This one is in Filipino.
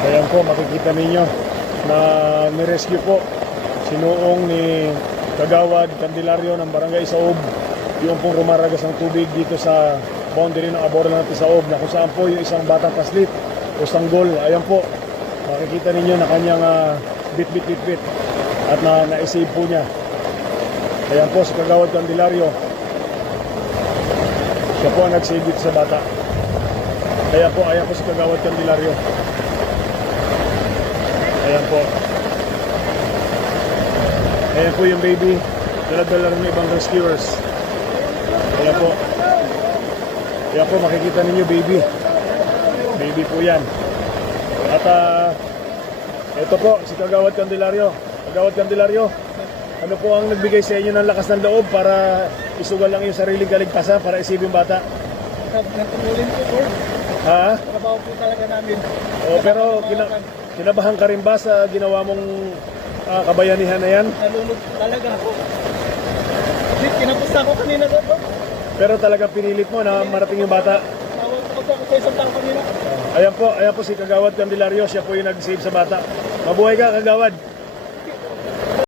Ayan po, makikita ninyo na nirescue po sinuong ni Kagawad Candelario ng Barangay Saob yung pong rumaragas ng tubig dito sa boundary ng Abora ng Saob na kung saan po yung isang batang paslit o sanggol. Ayan po, makikita ninyo na kanyang ah, bit-bit-bit-bit at na naisave po niya. Ayan po si Kagawad Candelario. Siya po ang nagsave dito sa bata. Kaya po, ayan po si Kagawad Candelario. Ayan po. Ayan po yung baby. Dala-dala ng ibang rescuers. Ayan po. Ayan po, makikita ninyo baby. Baby po yan. At ah, ito po, si Kagawad Candelario. Kagawad Candelario, ano po ang nagbigay sa inyo ng lakas ng loob para isugal lang yung sariling kaligtasan para isipin bata? Nagtulin po, sir. Ha? Trabaho po talaga namin. O, pero kina, kinabahan ka rin ba sa ginawa mong ah, kabayanihan na yan? Nalulog po talaga ako. Hindi, kinapos ako kanina, sir. Pero talaga pinilit mo na marating yung bata. Tawag ako sa isang tao kanina. Ayan po, ayan po si Kagawad Candelario, siya po yung nag-save sa bata. Mabuhay ka, Kagawad.